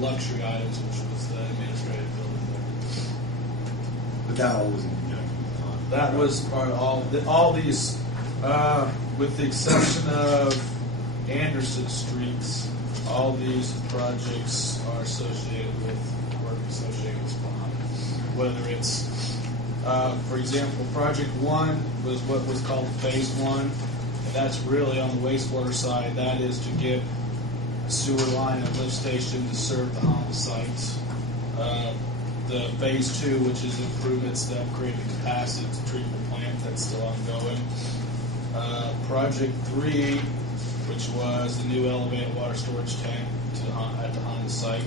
luxury items, which was the administrative building there. But that all was in conjunction with the That was part of all these, with the exception of Anderson Streets, all these projects are associated with work associated with bond. Whether it's, for example, Project 1 was what was called Phase 1, and that's really on the wastewater side. That is to get a sewer line and lift station to serve the Honda sites. The Phase 2, which is improvements to upgrade the capacity of the treatment plant, that's still ongoing. Project 3, which was the new elevated water storage tank at the Honda site.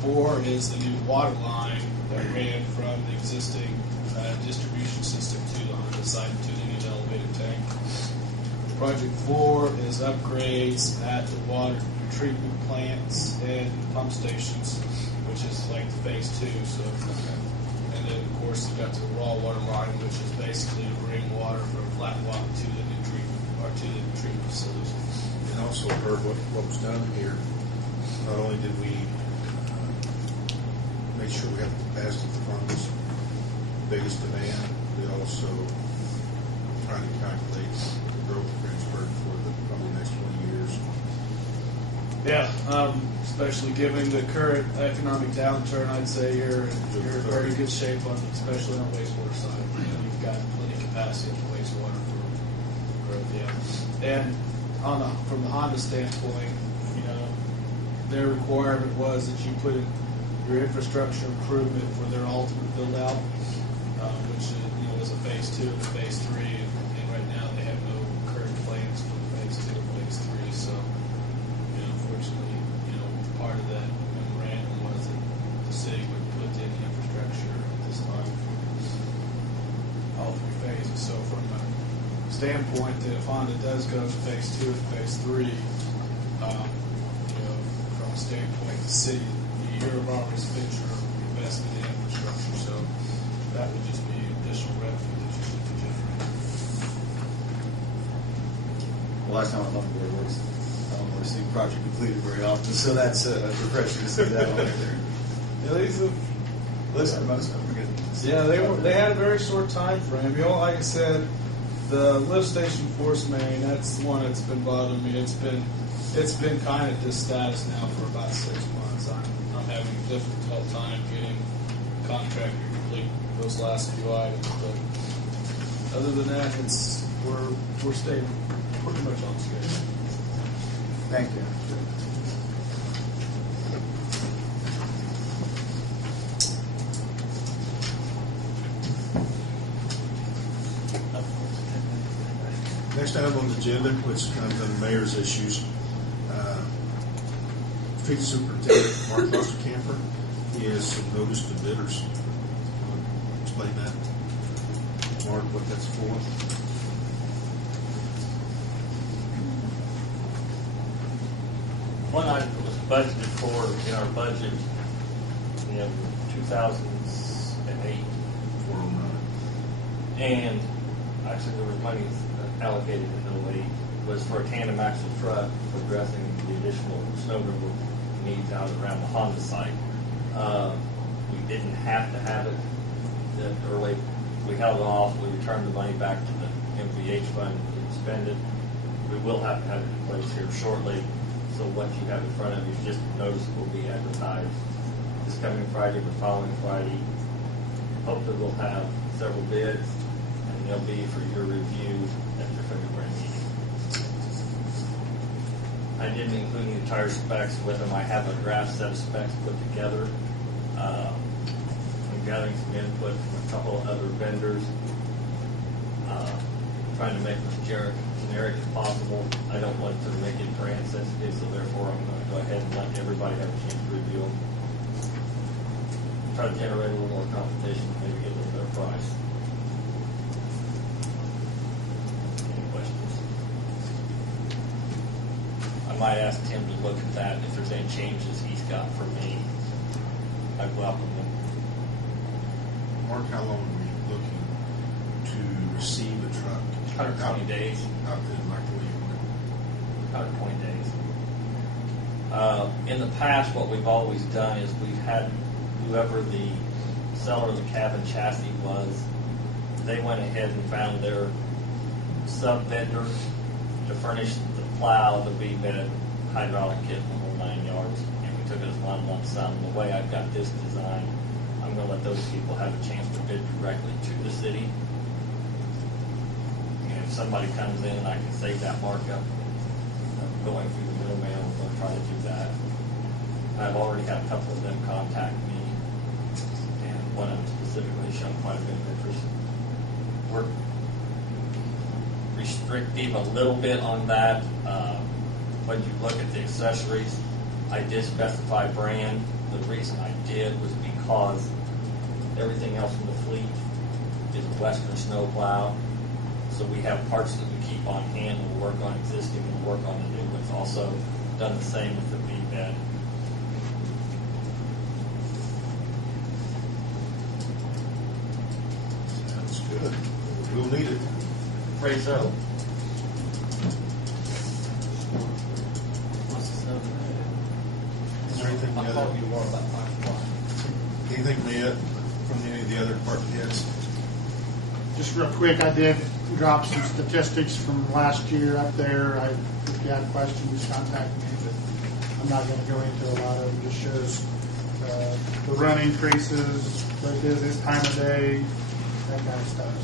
4 is the new water line that ran from the existing distribution system to the Honda site to the new elevated tank. Project 4 is upgrades at the water treatment plants and pump stations, which is like the Phase 2. So, and then of course you've got the raw water line, which is basically to bring water from Flat Rock to the new treatment or to the treatment facilities. And also heard what was done here. Not only did we make sure we have the capacity to fund this biggest demand, we also trying to calculate the growth of Greensburg for the probably next 20 years. Yeah, especially given the current economic downturn, I'd say you're in very good shape on, especially on the wastewater side. You know, you've got plenty of capacity on the wastewater for growth. Yeah, and from the Honda standpoint, you know, their requirement was that you put in your infrastructure improvement for their ultimate build out, which was a Phase 2 and a Phase 3, and right now they have no current plans for the Phase 2 and Phase 3. So, unfortunately, part of that memorandum was that the city would put in the infrastructure at this time for all 3 phases. So, from a standpoint that if Honda does go to Phase 2 and Phase 3, from a standpoint, the city, the year of already spent your investment in infrastructure, so that would just be additional revenue that you should generate. Well, last time I thought the board works, I don't really see the project completed very often, so that's refreshing to see that on there. Yeah, these have, Looks like most of them are good. yeah, they had a very short time frame. Like I said, the lift station force main, that's the one that's been bothering me. It's been kind of this status now for about 6 months. I'm having a difficult time getting the contractor to complete those last few items, but other than that, we're staying pretty much on schedule. Thank you. Next item on the agenda, which comes under the mayor's issues, street superintendent Mark Camper, he has some notice to bidders. Explain that, Mark, what that's for. One item that was budgeted for in our budget in 2008, 409. and actually there was money allocated in 08, was for a tandem axle truck for addressing the additional snow removal needs out around the Honda site. We didn't have to have it that early. We held it off. We returned the money back to the MVH fund and spend it. We will have to have it in place here shortly. So what you have in front of you is just notice will be advertised this coming Friday, the following Friday. Hopefully we'll have several bids, and they'll be for your review at your February meeting. I didn't include the entire specs with them. I have a draft set of specs put together. I'm gathering some input from a couple of other vendors, trying to make it as generic as possible. I don't want to make it brand sensitive, so therefore I'm going to go ahead and let everybody have a chance to review them. Try to generate a little more competition, maybe get a little better price. Any questions? I might ask Tim to look at that. If there's any changes he's got for me, I welcome them. Mark, how long were you looking to receive a truck? 120 days. Out in like the way you want it. 120 days. In the past, what we've always done is we've had whoever the seller of the cab and chassis was, they went ahead and found their sub-vendor to furnish the plow, the V-bed, hydraulic kit, the whole 9 yards, and we took it as one lump sum. The way I've got this design, I'm going to let those people have a chance to bid directly to the city. And if somebody comes in and I can save that markup going through the middleman, we'll try to do that. I've already had a couple of them contact me, and one of them specifically showed quite a bit of interest. We're restrictive a little bit on that. When you look at the accessories, I did specify brand. The reason I did was because everything else in the fleet is a Western snowplow. So we have parts that we keep on hand, and we'll work on existing and work on the new ones. Also done the same with the V-bed. Sounds good. We'll need it. Afraid so. Is there anything I'll call you more about 5 o'clock. anything from any of the other department heads? Just real quick, I did drop some statistics from last year up there. If you have questions, contact me, but I'm not going to go into a lot of it. It just shows the run increases, what it is this time of day, that kind of stuff.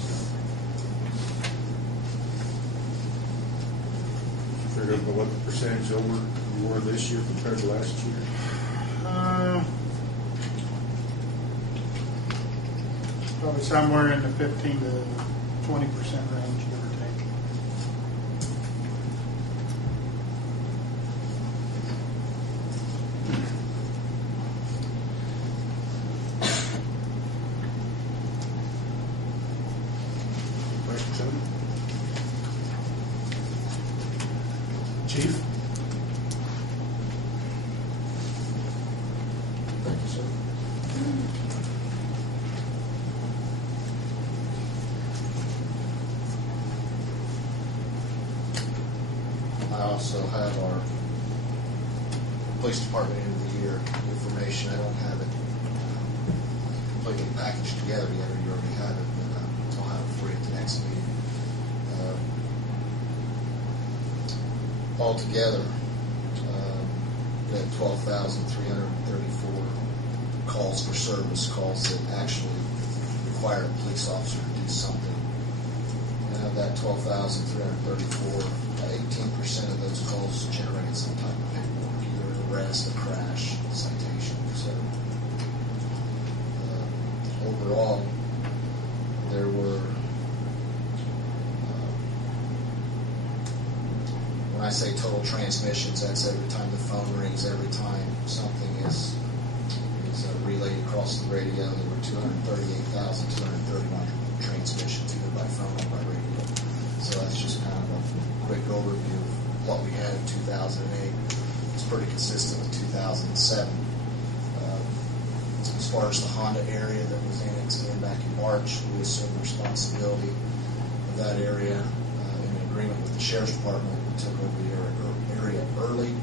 Figure out what percentage over you were this year compared to last year? Probably somewhere in the 15 to 20% range, give or take. Questions, Tony? Chief? Thank you, sir. I also have our police department end of the year information. I don't have it completely packaged together yet, or you already have it, but I'll have it for you at the next meeting. Altogether, we had 12,334 calls for service, calls that actually require a police officer to do something. And of that 12,334, 18% of those calls generated some type of paperwork, either an arrest, a crash, a citation, etc. Overall, there were, when I say total transmissions, that's every time the phone rings, every time something is relayed across the radio. There were 238,231 transmissions, either by phone or by radio. So that's just kind of a quick overview of what we had in 2008. It's pretty consistent with 2007. As far as the Honda area that was annexed in back in March, we assumed responsibility of that area in agreement with the Sheriff's Department. We took over the area early,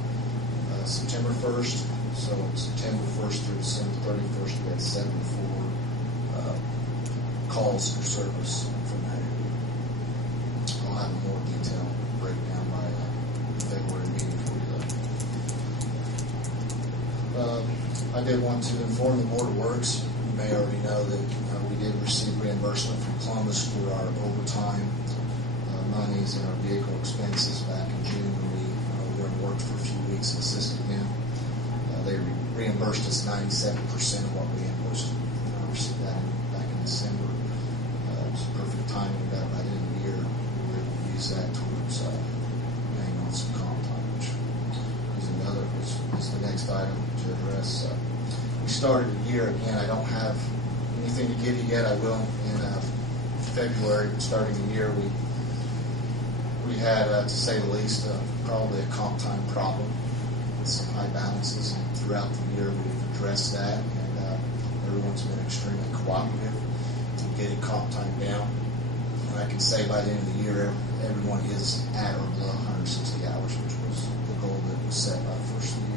September 1st. So September 1st through December 31st, we had 74 calls for service from that area. I'll have a more detailed breakdown by February meeting for you. I did want to inform the Board of Works. You may already know that we did receive reimbursement from Columbus for our overtime monies and our vehicle expenses back in June when we were in work for a few weeks and assisted them. They reimbursed us 97% of what we invoiced. I received that back in December. It was perfect timing. We got it by the end of the year. We were able to use that towards paying on some comp time, which is the next item to address. We started the year again. I don't have anything to give you yet. I will in February. Starting the year, we had, to say the least, probably a comp time problem with some high balances. And throughout the year, we've addressed that, and everyone's been extremely cooperative in getting comp time down. And I can say by the end of the year, everyone is at or below 160 hours, which was the goal that was set by the first of the year.